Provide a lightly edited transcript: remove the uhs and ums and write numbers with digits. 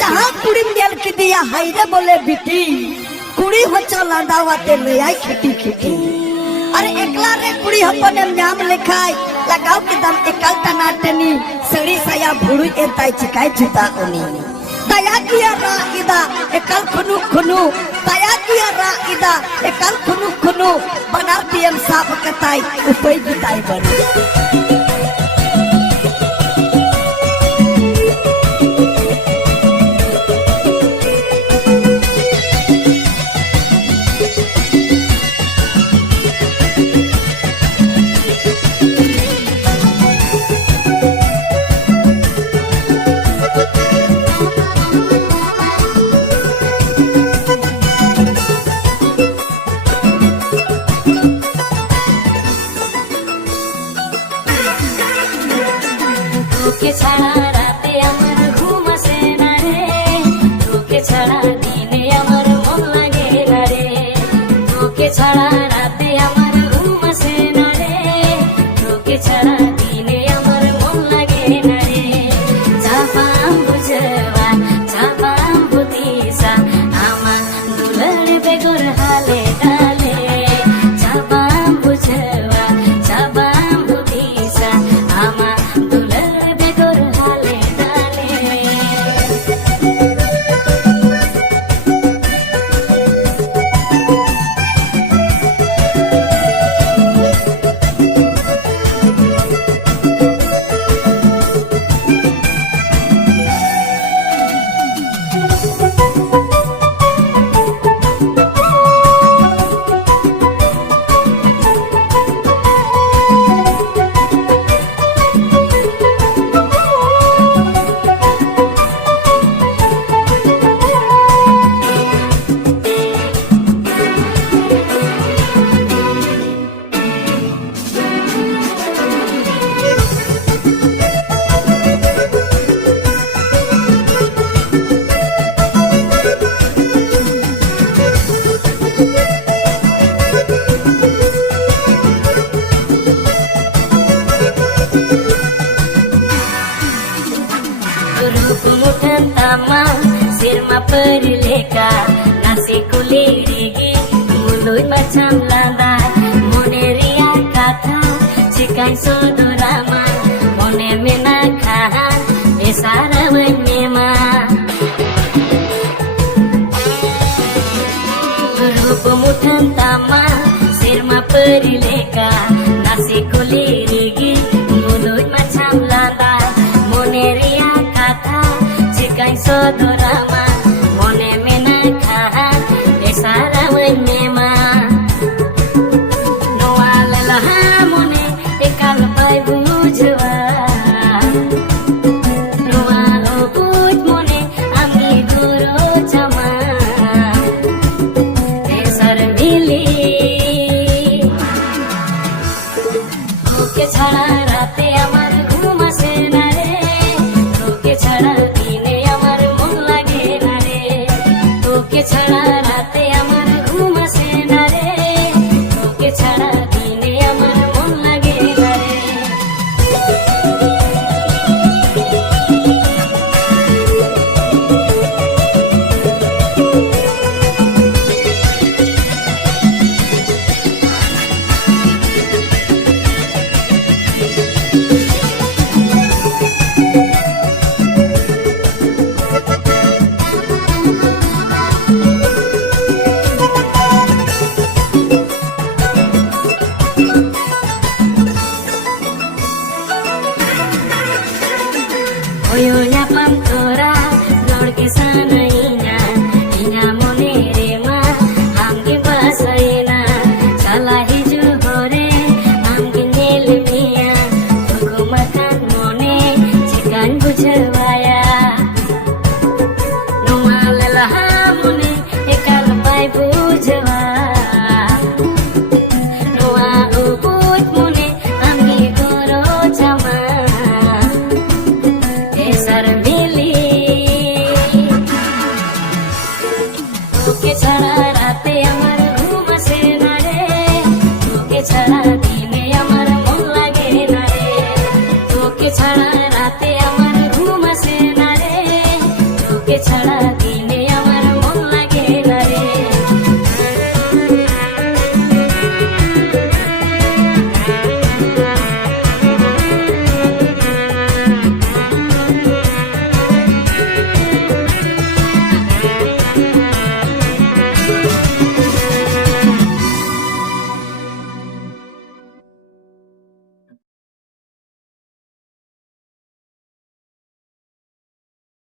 जहाँ कुड़ी मेल के दिया हाईरे बोले बिटी कुड़ी हो चला दावते ले आई खिटी खिटी अरे एकला रे कुड़ी अपने नाम लिखाई लगाओ के दम एकल तनाटनी सड़ी सया भुड़ी एताई चिकाई जुता ओनी तया किया राइदा एकल खुनु खुनु तया किया राइदा एकल खुनु खुनु बना पीएम साफ कताई उपई बिताई बनी তোকে ছাড়া রাতে আমার ঘুম আসে না রে তোকে ছাড়া দিনে আমার মন লাগে না রে তোকে ছাড়া রাতে আমার ঘুম আসে না রে তোকে ছাড়া দিনে আমার মন লাগে না রে চাপাম বুঝবা চাপাম বুদিসা আমার দুলার বেগর হালে ডালে চাপাম বুঝবা চাপাম বুদিসা আমার Sirma perleka nasi kulirigi mulut macam lada moneria kata cikai sodorama mone menakahan esara menyema Rupamutan tama sirma perleka nasi kulirigi mulut macam lada moneria kata cikai sodorama তোকে ছাড়া রাতে আমার ঘুম আসে না রে তোকে ছাড়া দিনে আমার মন লাগে না তোকে ছাড়া